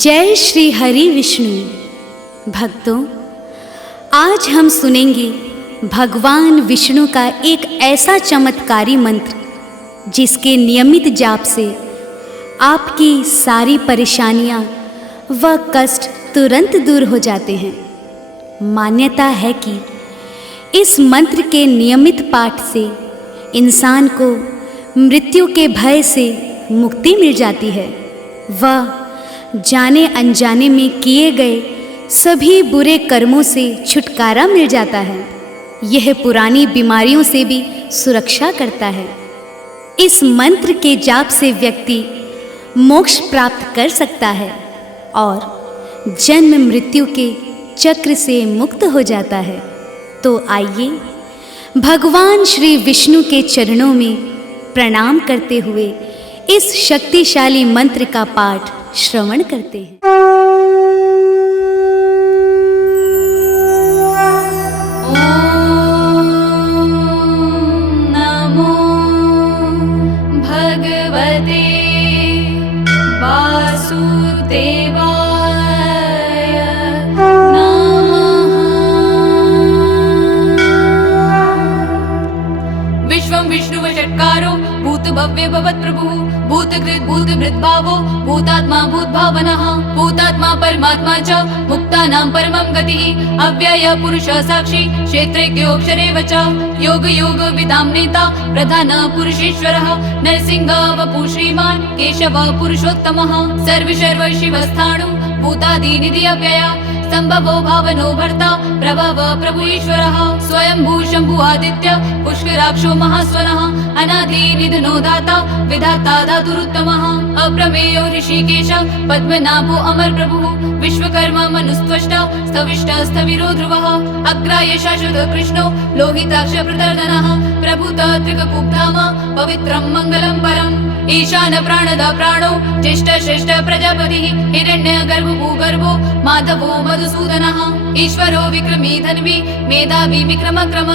जय श्री हरि विष्णु। भक्तों, आज हम सुनेंगे भगवान विष्णु का एक ऐसा चमत्कारी मंत्र, जिसके नियमित जाप से आपकी सारी परेशानियाँ व कष्ट तुरंत दूर हो जाते हैं। मान्यता है कि इस मंत्र के नियमित पाठ से इंसान को मृत्यु के भय से मुक्ति मिल जाती है। वह जाने अनजाने में किए गए सभी बुरे कर्मों से छुटकारा मिल जाता है। यह पुरानी बीमारियों से भी सुरक्षा करता है। इस मंत्र के जाप से व्यक्ति मोक्ष प्राप्त कर सकता है और जन्म मृत्यु के चक्र से मुक्त हो जाता है। तो आइए भगवान श्री विष्णु के चरणों में प्रणाम करते हुए इस शक्तिशाली मंत्र का पाठ श्रवण करते हैं। नमो भगवते वासुदेवाय नमः। विश्वं विष्णुवषट्कारो भूतभव्य भवत्प्रभुः भूतकृत् भूतभृद्भावो भूतात्मा भूतभावनः भूतात्मा परमात्मा च मुक्तानां परमं गतिः अव्यय पुरुषः साक्षी क्षेत्रज्ञोऽक्षरेव च योगयोग विदां नेता प्रधान पुरुषेश्वरः नरसिंह वपु श्रीमान् केशव पुरुषोत्तमः सर्व सर्व शिवस्थाणु भूतादिनिधि अव्यय सम्भवो भावनो भर्ता। प्रभव प्रभु ईश्वरः स्वयंभू शम्भु आदित्य पुष्कराक्षो महास्वनः अनादि निधनो दाता विधाता धातुरुत्तमः। अप्रमेयो ऋषिकेश पद्मनाभो अमर प्रभुः विश्वकर्मा मनुस्त्वष्ट स्तविष्ट स्थविरो ध्रुवः अग्राय शाश्वत कृष्णो लोहिताक्ष प्रदर्दनः प्रभुत पवित्रं मङ्गलं परम्। ईशान प्राणद प्राणो ज्येष्ठ श्रेष्ठ प्रजापतिः हिरण्य गर्भ भूगर्भो माधवो मधुसूदनः ईश्वरो विक्रमी धन्वी मेधावी विक्रम क्रम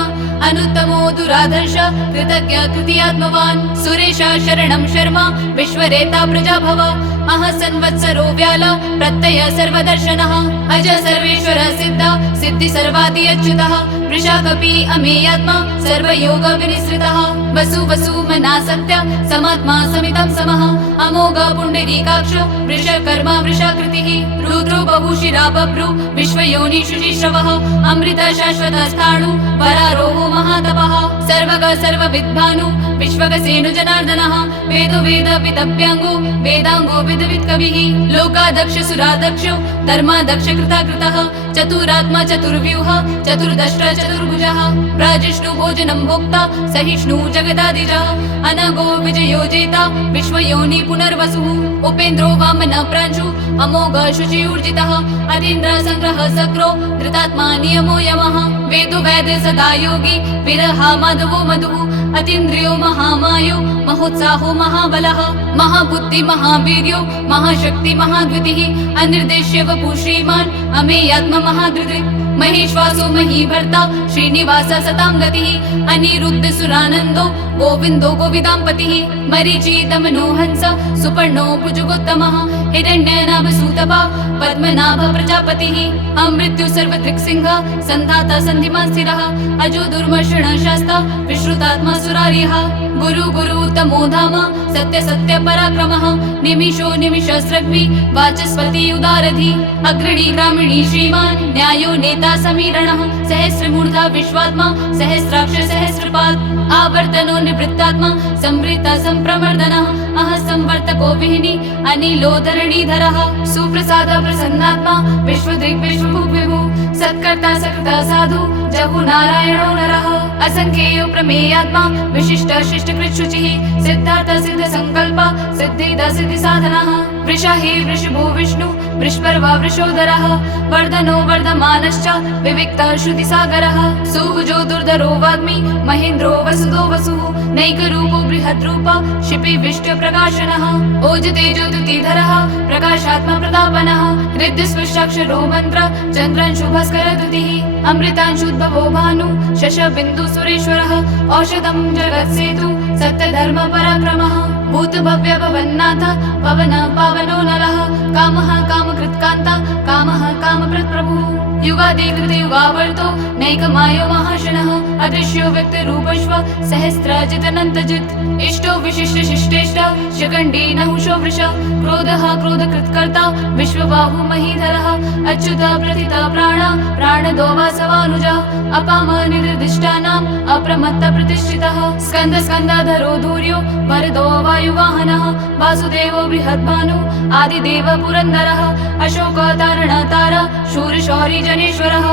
अनुत्तमो दुराधर्ष कृतज्ञ कृतियात्मवान् सुरेश शरणं शर्मा विश्वरेता प्रजा भव अह संवत्सरो व्याल प्रत्यय सर्वदर्शनः अज सर्वेश्वर सिद्ध सिद्धि सर्वादि अच्युतः वृषाकपि अमेयात्मा सर्वयोग विनिसृतः वसु वसु मना सत्य समात्मा समितं समः। अमोघ पुण्डरीकाक्ष वृषकर्मा वृषाकृतिः। रुद्रो बहुशिरा बभ्रु विश्वयोनिषु शिश्रवः अमृत शाश्वत स्थाणु वरारोहो महातपः सर्वग सर्वविद्भानु, विश्वगसेनु जनार्दनः। वेदो वेद विदभ्यङ्गो वेदाङ्गो विदवित् कविः लोकादक्ष सुरादक्षो धर्मादक्ष कृता कृतः चतुरात्मा चतुर्व्यूह चतुर्दष्ट चतुर्भुजः। प्राजिष्णु भोजनं भोक्ता, सहिष्णु जगदादिजः। अनगो विजयो जेता, विश्वयोनि पुनर्वसुः। उपेन्द्रो वामन प्रांशु अमोघ शुचि ऊर्जितः अतीन्द्र सङ्ग्रह सक्रो, धृतात्मा नियमो यमः। वेदो वेद सदा योगी, विरहा माधवो मधुः अतीन्द्रियो महामायो महोत्साहो महाबलः महाबुद्धि महावीर्यो महाशक्ति महाद्वितिः अनिर्देश्य वपु श्रीमान् अमेयात्म महाधृति महेश्वासो महीभर्ता श्रीनिवास सतां गतिः अनिरुद्ध सुरानन्दो गोविन्दो गोविदाम्पतिः मरीचितमनो हंस सुपर्णो भुजुगोत्तमः हिरण्यनाभ सूतपा पद्मनाभ प्रजापतिः अमृत्यु सर्वदृक्सिंह सन्धाता सन्धिमान् स्थिरः अजो दुर्मर्षण शास्ता विश्रुतात्मा गुरु गुरु तमो धाम सत्य सत्य पराक्रमः निमिषो निमिषस्रग्मि वाचस्पति उदारधि अग्रणी ग्रामिणी श्रीमान् न्यायो नेता समीरणः सहस्रमूर्धा विश्वात्मा सहस्राक्ष सहस्रपात् आवर्तनो निवृत्तात्मा संवृत्ता सम्प्रमर्दनः अह संवर्तको विहिनी अनिलो धरणीधरः सुप्रसाद प्रसन्नात्मा विभु सत्कर्ता सकृता साधु जहु नारायणो नरः। असङ्ख्येयो प्रमेयात्मा विशिष्ट शिष्ट कृच्छुचिः सिद्धार्थ सिद्ध संकल्प सिद्धिद सिद्धि साधनः। वृषा हि वृषभो विष्णु वृष्पर्वा वृषोदरः। वर्धनो वर्धमानश्च विविक्त श्रुतिसागरः। सुभुजो दुर्धरो वाग्मी महेन्द्रो वसुदो वसुः। नैकरूपो बृहद्रूप शिपि विष्ट प्रकाशनः। द्युतिधरः प्रकाशात्मा प्रतापनः हृद्यस्पृष्टाक्षरो मन्त्र चन्द्रांशुभास्कर द्युतिः अमृतांशुद्भवो भानु शश सुरेश्वरः औषधं जगत्सेतु सत्यधर्म पराक्रमः भूतभव्य भवन्नाथ पवन पावनो नरः कामः कामकृत्कान्ता कामः कामप्रत्प्रभुः। युगादि कृते युगावर्तो नैकमायो महाशनः अदृश्यो व्यक्तिरूपश्व सहस्रजितनन्तजित्। इष्टो विशिष्ट शिष्टेष्ट शिखण्डी नहुषो वृष क्रोधः क्रोधकृत्कर्ता विश्वबाहु महीधरः अच्युत प्रथित प्राण प्राणदो वासवानुजा अपाम निर्दिष्टानाम् अप्रमत्त प्रतिष्ठितः। स्कन्द स्कन्दाधरो धूर्यो वरदो वायुवाहनः वासुदेवो बृहद्भानु आदिदेव पुरन्दरः अशोक तारण तारा शूरशौरी जनेश्वरः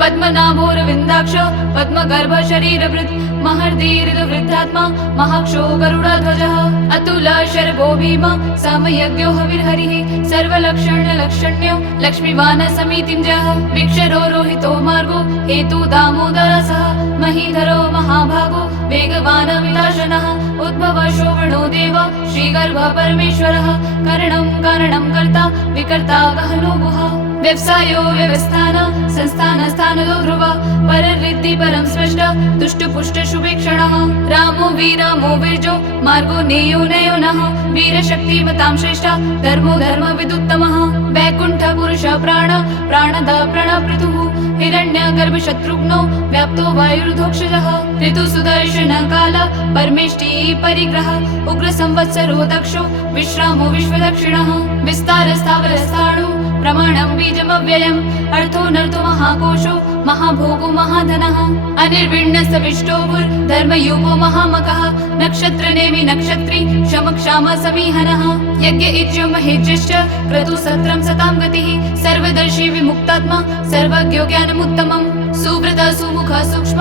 पद्मनाभोरविन्दाक्ष पद्मगर्भ शरीरभृत् महर्दीर्घवृद्धात्मा महाक्षो गरुडध्वजः अतुल शर्गो भीम समयज्ञो हविर्हरिः सर्वलक्षण्यलक्षण्यो लक्ष्मीवान समीतिञ्जः विक्षरो रोहितो मार्गो हेतु दामोदरसः महीधरो महाभागो वेगवान विलाशनः उद्भव शोभणो देव श्रीगर्भ परमेश्वरः करणं कारणं कर्ता विकर्ता गहनो गुहा व्यवसायो व्यवस्थान संस्थान स्थानदो ध्रुव पररिद्धि परं स्पष्ट तुष्ट पुष्ट शुभेक्षणः। रामो वीरामो वीर्जो मार्गो नेयो नयो नः। वीरशक्तिमतां श्रेष्ठ धर्मो धर्म विदुत्तमः। वैकुण्ठ पुरुष प्राण प्राणद प्रणपृथुः हिरण्य गर्भ शत्रुघ्नो व्याप्तो वायुर्धोक्षजः। ऋतु सुदर्शन काल परमेष्टि परिग्रह। उग्र संवत्सरो दक्षो विश्रामो विश्वदक्षिणः। विस्तार स्थावर स्थाणु प्रमाणं बीजमव्ययम्। अर्थो नर्थो महाकोशो महाभोगो महाधनः। अनिर्विण्णस्तविष्टोभुर् धर्मयूपो महामकः। नक्षत्रनेमि नक्षत्री क्षम क्षाम समीहनः। यज्ञ इज्यो महेज्यश्च क्रतु सत्रं सतां गतिः। सर्वदर्शी विमुक्तात्मा सर्वज्ञो ज्ञानमुत्तमम्। सुव्रत सुमुख सूक्ष्म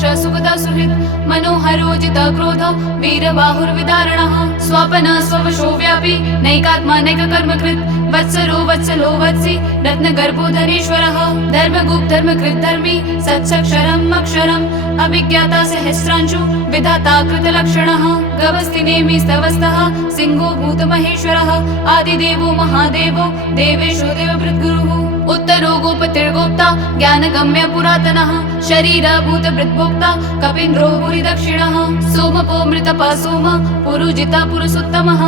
सुघोष सुगत सुहृत् मनोहरोजित क्रोध वीरबाहुर्विदारणः स्वपन स्ववशो व्यापी नैकात्मा नैककर्मकृत् वत्सरो वत्सलो वत्सि रत्नगर्भो धनेश्वरः धर्मगुप् धर्मकृत् धर्मी सत्सक्षरम् अक्षरम् अभिज्ञाता सहस्रांशु विधाता कृतलक्षणः गवस्ति नेमि स्तवस्तः सिंहो भूतमहेश्वरः आदिदेवो महादेवो देवेशो देवभृद्गुरुः उत्तरो गोपतिर्गोप्ता ज्ञानगम्य पुरातनः शरीरभूत भृद्भोक्ता कपीन्द्रो भूरि दक्षिणः सोमपो मृतपा सोम पुरुजित पुरुषोत्तमः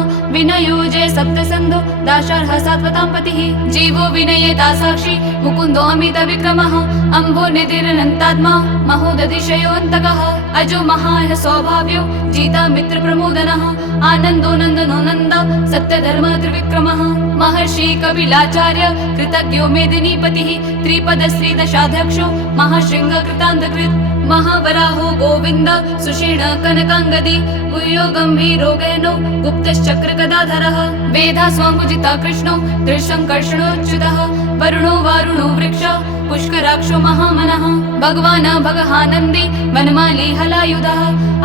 अजो महाय स्वभाव्यो जीता मित्र प्रमोदनः आनन्दो नन्दनो नन्द सत्यधर्म त्रिविक्रमः महर्षि कपिलाचार्य कृतज्ञो मेदिनीपतिः त्रिपद श्रीदशाध्यक्षो महाशृङ्ग कृतान्तकृत् महावराहो गोविन्द सुषीण कनकाङ्गदी गुह्यो गम्भीरो गहनो गुप्तश्चक्र गदाधरः वेधा स्वाङ्गुजिता कृष्णो दृशङ्कर्षणोच्युतः वरुणो वारुणो वृक्ष पुष्कराक्षो महामनः। भगवान् भगहानन्दी वनमाली हलायुधः।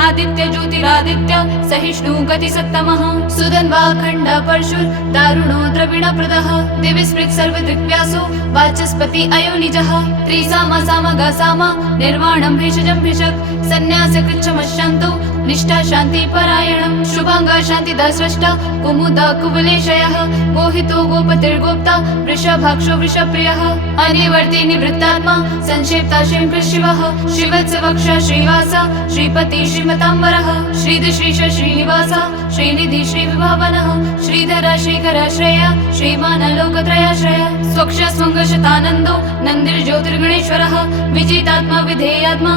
आदित्य ज्योतिरादित्य सहिष्णु गतिसत्तमः। सुदन्वाखण्ड परशुर् दारुणो द्रविणप्रदः। दिविस्मृत् सर्वदृग्व्यासो वाचस्पति अयो निजः। त्रिसाम साम ग साम निर्वाणं भेषजं भिषक्। सन्न्यास कृच्छमशान्तो निष्ठा शान्ति परायणं कुमुद कुवलेशयः गोहितो गोपतिर्गोप्ता वृषभाक्षो वृषप्रियः अनिवर्ति निवृत्तात्मा संक्षेप्ता शिवः श्रीवत्स वक्ष श्रीवास श्रीपति श्रीमताम्बरः श्रीध श्रीश श्रीनिवास श्रीनिधि श्रीविभावनः श्रीधर श्रीकर श्रेय श्रीमान लोकत्रयाश्रय स्वक्ष स्वङ्ग शतानन्दो नन्दिर्ज्योतिर्गणेश्वरः विजितात्मा विधेयात्मा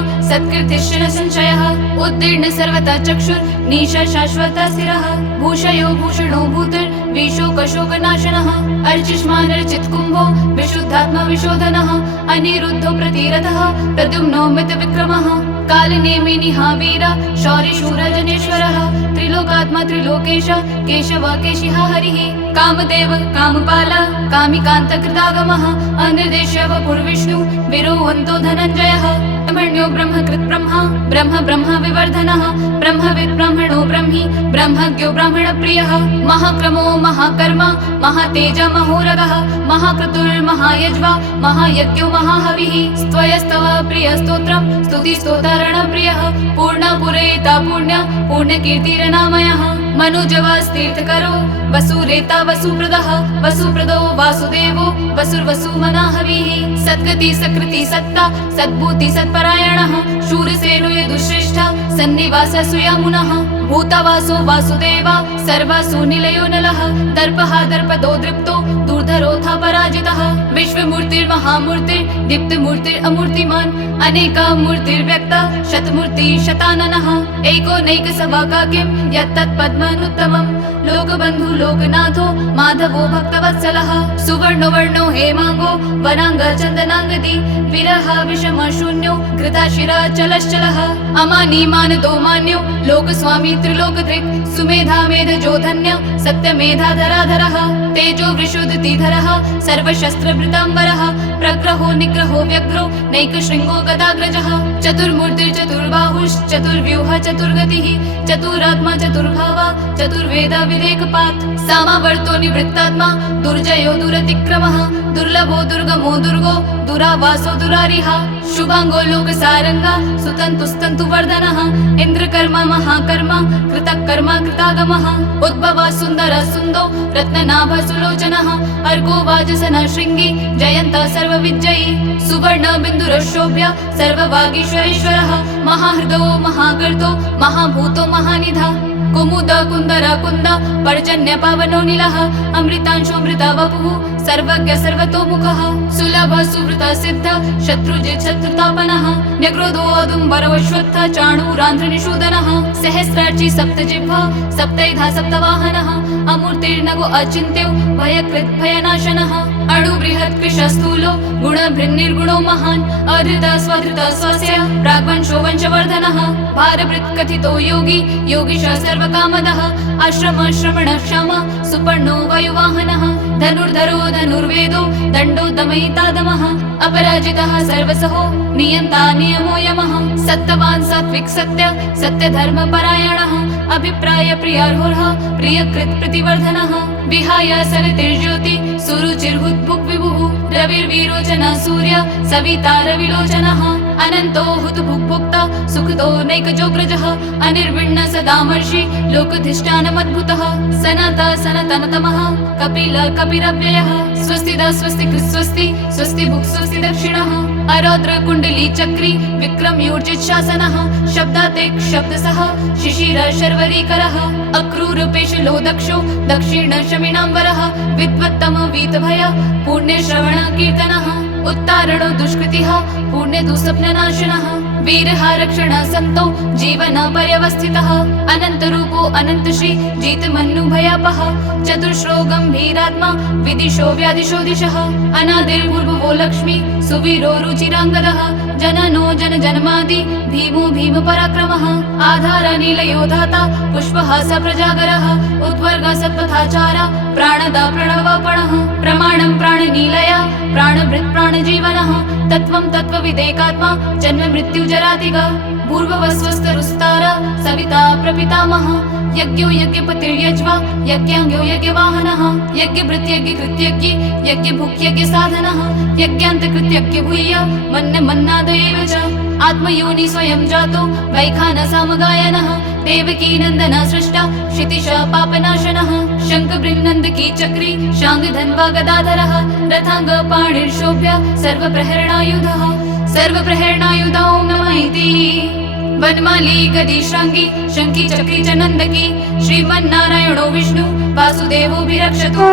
उत्तीर्ण सर्वथा चक्षुर् नीश शाश्वत स्थिरः भूषयो भूषणो भूतिर्विशोकशोकनाशनः अर्चिष्मानर्चित् कुम्भो विशुद्धात्मा विशोधनः अनिरुद्धो प्रतिरथः प्रद्युम्नो मितविक्रमः काल कालनेमि निहावीर शौर्य शूरजनेश्वरः त्रिलोकात्मा त्रिलोकेश, केशव केशिः हरिः, कामदेव कामपाल कामिकान्तकृतागमः अनिर्देश्य पूर्विष्णु विरोवन्तो धनञ्जयः। ब्रह्मण्यो ब्रह्मकृत् ब्रह्मा ब्रह्म विवर्धनः ब्रह्मविद् ब्राह्मणो ब्रह्मी ब्रह्मज्ञो ब्राह्मणप्रियः महाक्रमो महाकर्म महातेज महोरगः महाक्रतुर्महायज्वा महायज्ञो महाहविः स्त्वयस्तव प्रियस्तोत्रं स्तुतिस्तोतारणप्रियः पूर्णपुरेता पुण्य पुण्यकीर्तिरनामयः मनुजवस्तीर्थकरो वसुरेता वसुप्रदः वसुप्रदो वासुदेवो वसुर्वसुमनाहविः। सद्गति सकृति सत्ता सद्भूति सत्परायणः शूरसेनो यदुश्रेष्ठ सन्निवास सुयामुनः भूतवासो वासुदेव सर्वासु निलयो नलः। दर्पः दर्पदो दृप्तो दुर्धरोऽथ पराजितः विश्वमूर्तिर्महामूर्तिर् दीप्तमूर्तिरमूर्तिमान् अनेका मूर्तिर्व्यक्ता शतमूर्ति शताननः। एको नैकसभाकाक्यं यत्तत्पद्मनुत्तमम्। लोकबन्धु लोकनाथो माधवो भक्तवत्सलः। सुवर्णो वर्णो हेमाङ्गो वनाङ्ग चन्दनाङ्गदी विरह विषमशून्यो घृताशिरा चलश्चलः। अमानी मानदो मान्यो लोकस्वामी त्रिलोकदृक् सुमेधा मेधजो धन्य सत्यमेधाधराधरः तेजो वृषोदतिधरः सर्वशस्त्रभृताम्बरः प्रग्रहो निग्रहो व्यग्रो नैकशृङ्गो गदाग्रजः। चतुर्मूर्तिर्चतुर्बाहुश्चतुर्व्यूह चतुर्गतिः चतुरात्मा चतुर्भावा चतुर्वेद विवेकपात् सामावर्तो निवृत्तात्मा दुर्जयो दुरतिक्रमः दुर्लभो दुर्गमो दुर्गो दुरावासो दुरारिः शुभाङ्गो लोकसारङ्गा सुतन्तुस्तन्तु वर्धनः इन्द्रकर्म महाकर्म कृतकर्म कृतागमः उद्भव सुन्दर सुन्दो रत्ननाभ सुलोचनः अर्को वाजसन शृङ्गी जयन्त सुवर्ण बिन्दुरशोभ्य सर्ववागीश्वरेश्वरः महाहृदो महागर्तो महाभूतो महानिधा कुमुद कुन्दर कुन्द पर्जन्य पावनो निलः अमृतांशोऽमृत वपुः सर्वज्ञ सर्वतोमुखः सुलभ सुवृत सिद्ध शत्रुजित् शत्रुतापनः न्यक्रोधो औदुम्बरवश्वत्थ चाणूरान्ध्रनिषूदनः सहस्रार्चि सप्तजिह्व सप्तैधा सप्तवाहनः अमूर्तिर्नगो अचिन्त्यो भयकृत् भयनाशनः अणु बृहत् कृशस्थूलो गुणभृन्निर्गुणो महान्। अधृत स्वधृत स्वस्य प्राग्वंशो वंशवर्धनः कथितो योगी योगीश सर्वकामदः। सुपर्णो वायुवाहनः। धनुर्धरो धनुर्वेदो दण्डो दमयितादमः अपराजितः सर्वसहो नियन्ता नियमो यमः। सत्तवान् सात्विक् सत्य सत्यधर्म परायणः अभिप्राय प्रियार्होर्ह प्रियकृत् प्रतिवर्धनः विहाय सवितिर्ज्योति सुरुचिर्हुद्भुक् विभुः रविर्विरोचन सूर्य सविता रविलोचनः अनन्तो हुतभुक्भुक्ता सुखदो नैकजोग्रजः अनिर्विण्ण सदामर्षि लोकधिष्ठानमद्भुतः सनत सनतनतमः कपिल कपिरव्ययः स्वस्ति द स्वस्ति स्वस्ति दक्षिणः अरौद्र कुण्डली चक्री विक्रम यूर्जित् शासनः शब्दातेक् शब्दसः शिशिर शर्वरीकरः अक्रूरपेशलो दक्षो दक्षिण शमिनाम्बरः विद्वत्तम वीतभय पुण्यश्रवण कीर्तनः उत्तारणो दुष्कृतिः पुण्य दुःस्वप्ननाशनः। वीरः रक्षण सन्तो जीवन पर्यवस्थितः। अनन्तरूपो अनन्तश्री जितमन्नु भयापः चतुर्श्रो गम्भीरात्मा विदिशो व्यादिशो दिशः। अनादिर्भूर्भुवो लक्ष्मी सुवीरो रुचिराङ्गदः जननो जन जन्मादि भीमो भीम पराक्रमः। आधार नीलयो धाता पुष्पः स प्रजागरः उद्वर्ग सत्पथाचार प्राणदा प्रणवपणः। प्रमाणं प्राणनीलया प्राणभृत् प्राणजीवनः। तत्त्वं तत्त्वविदेकात्मा जन्म मृत्युजरातिग पूर्ववस्वस्तरुस्तार सविता प्रपितामह यज्ञो यज्ञपतिर्यज्वा यज्ञाङ्ग्यो यज्ञवाहनः यज्ञभृत्यज्ञकृत्यज्ञि यज्ञभुक्यज्ञसाधनः यज्ञान्तकृत्यज्ञ भूय मन्न मन्नाद एव च। आत्मयोनि स्वयं जातो वैखानसामगायनः देवकी नन्दन सृष्टा, क्षितिश पापनाशनः शङ्खबृन्नन्दकी चक्री, शाङ्गधन्वा गदाधरः, रथाङ्ग पाणिर्शोभ्य, सर्वप्रहरणायुधः सर्वप्रहरणायुधौ नमः इति। वनमाली गदी शृङ्गी चक्री च नन्दकी श्रीमन्नारायणो विष्णु वासुदेवोऽभिरक्षतु